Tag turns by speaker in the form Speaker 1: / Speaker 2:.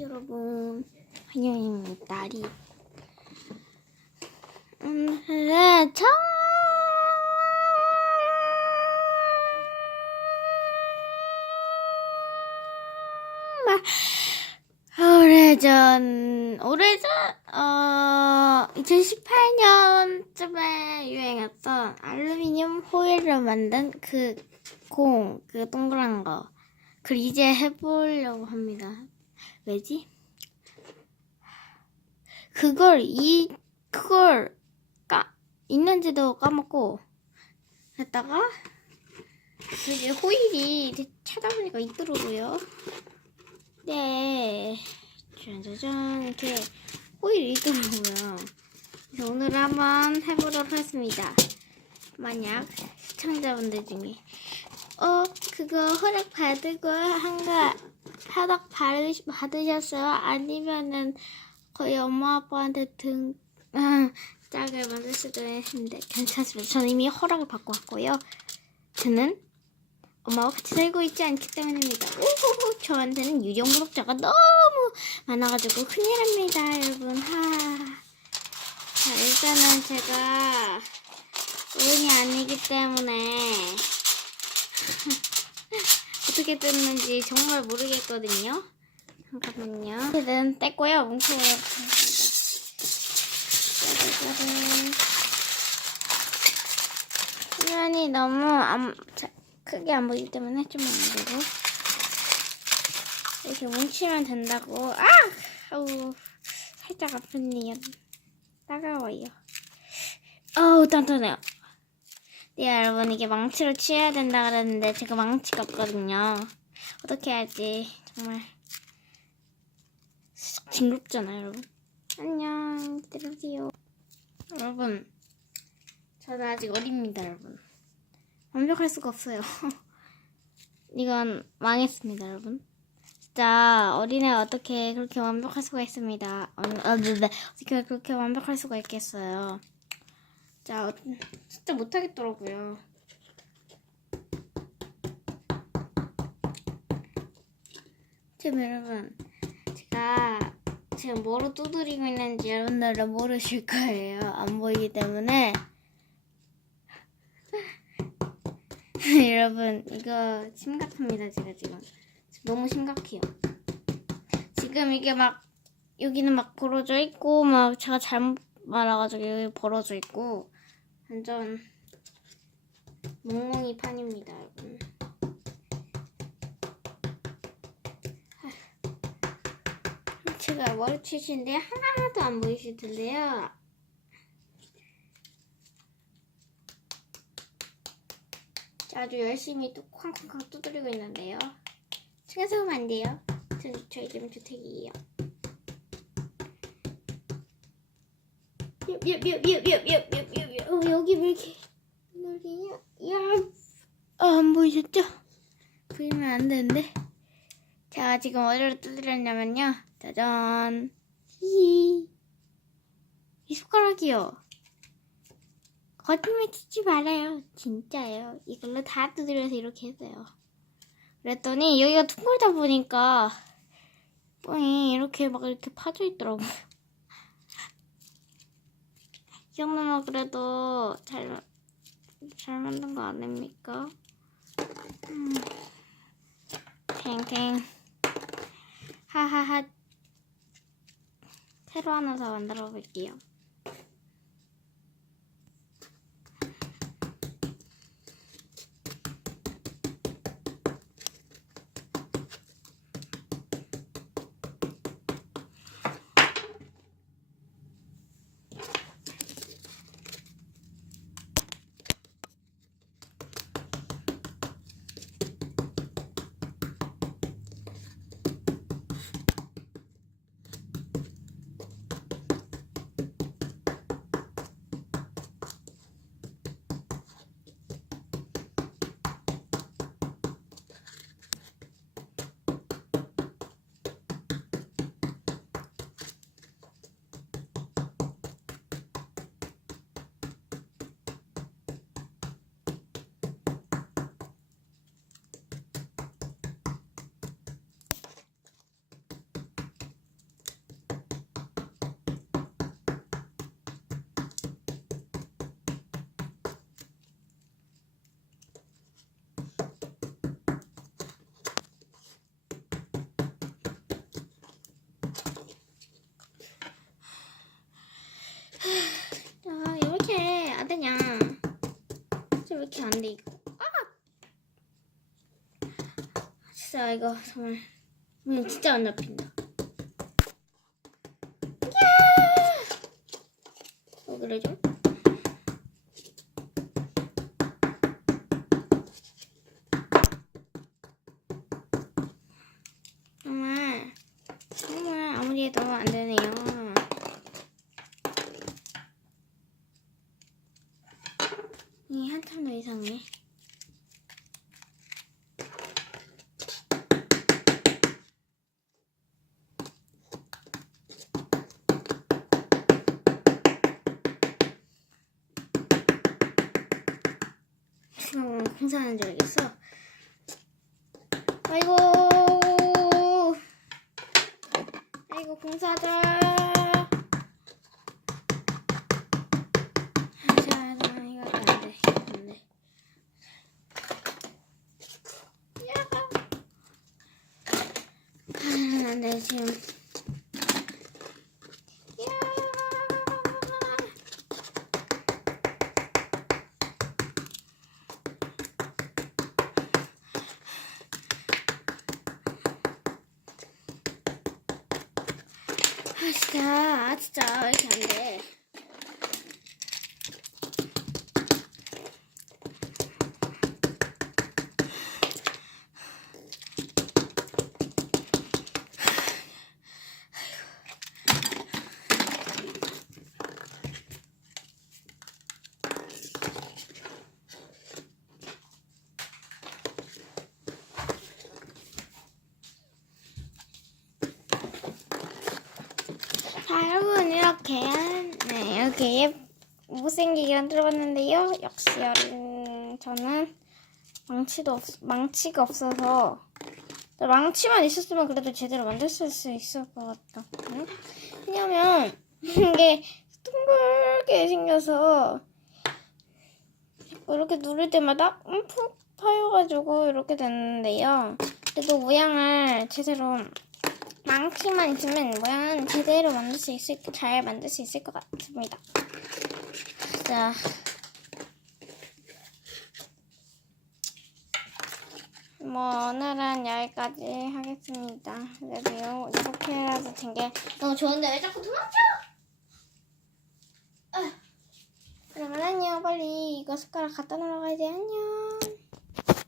Speaker 1: 여러분 환영입니다. 날이 오늘은 정말 오래전 오래전 어 2018년쯤에 유행했던 알루미늄 호일로 만든 그 공 그 동그란 거 그걸 이제 해보려고 합니다. 왜지? 그걸 이 그걸 까 있는지도 까먹고 했다가 그게 호일이 이제 찾아보니까 있더라고요. 네, 짜자잔 이렇게 호일이 있더라고요. 오늘 한번 해보도록 하겠습니다. 만약 시청자분들 중에 어 그거 허락 받고 한가 허락 받으, 받으셨어요? 아니면은 거의 엄마 아빠한테 등 아, 짝을 만들 수도 있는데 괜찮습니다. 저는 이미 허락을 받고 왔고요. 저는 엄마와 같이 살고 있지 않기 때문입니다. 오호호 저한테는 유령 구독자가 너무 많아가지고 큰일 납니다, 여러분. 하. 자 일단은 제가 운이 아니기 때문에 어떻게 뜯는지 정말 모르겠거든요. 잠깐만요. 어쨌든 뗐고요. 뭉쳐요. 화면이 너무 안, 자, 크게 안 보이기 때문에 좀 만들고 이렇게 뭉치면 된다고. 아! 아우 살짝 아프네요. 따가워요. 어우 단단해요. 네 여러분 이게 망치로 치해야 된다 그랬는데 제가 망치가 없거든요. 어떻게 해야지 정말 징그럽잖아요 여러분. 안녕 들으세요. 여러분 저는 아직 어립니다 여러분. 완벽할 수가 없어요. 이건 망했습니다 여러분. 진짜 어린애 어떻게 그렇게 완벽할 수가 있습니다. 어, 어, 네, 네. 어떻게 그렇게 완벽할 수가 있겠어요. 자, 어, 진짜 못하겠더라고요. 지금 여러분, 제가 지금 뭐로 두드리고 있는지 여러분들은 모르실 거예요. 안 보이기 때문에. 여러분, 이거 심각합니다, 제가 지금. 너무 심각해요. 지금 이게 막, 여기는 막 벌어져 있고, 막 제가 잘못 말아가지고 여기 벌어져 있고, 완전 멍멍이 판입니다, 여러분. 제가 머리숱인데 하나도 안. 자, 아주 열심히 또 쾅쾅쾅 두드리고 있는데요. 신경 쓰면 안 돼요. 저, 저희 집 주택이에요. 어, 여기 왜 이렇게 놀리냐? 야, 아, 안 보이셨죠? 보이면 안 되는데. 제가 지금 어디로 두드렸냐면요. 짜잔. 히. 이 숟가락이요. 거짓말 치지 말아요. 진짜예요. 이걸로 다 두드려서 이렇게 했어요. 그랬더니 여기가 둥글다 보니까 뻥이 이렇게 막 이렇게 파져 있더라고요. 이 정도면 그래도 잘, 잘 만든 거 아닙니까? 음. 탱탱. 하하하. 새로 하나 더 만들어 볼게요. 안 돼 이거. 아! 진짜 이거 정말 이거 진짜 안 잡힌다. 야! 어 그래 좀. 정말 정말 아무리 해도 안 되네요. 이 한참 더 이상해. 어, 공사하는 줄 알겠어. 아이고, 아이고 공사하자. 자, 자, 이거 안 돼, 안 돼. 야, 아, 안 돼, 지금. 야. 아 진짜 아 진짜 왜 이렇게 안 돼? 자 여러분 이렇게 네 이렇게 예- 못생기게 만들어봤는데요. 역시 저는 망치도 없 망치가 없어서 망치만 있었으면 그래도 제대로 만들었을 수 있을 것. 응? 왜냐면 이게 둥글게 생겨서 이렇게 누를 때마다 움푹 파여가지고 이렇게 됐는데요. 그래도 모양을 제대로 망치만 있으면 모양은 제대로 만들 수 있을 잘 만들 수 있을 것 같습니다. 자, 뭐 오늘은 여기까지 하겠습니다. 그래도 요- 이렇게라도 된 게 너무 좋은데 왜 자꾸 도망쳐? 아, 그러면 안녕. 빨리 이거 숟가락 갖다 놓으러 가야지. 안녕.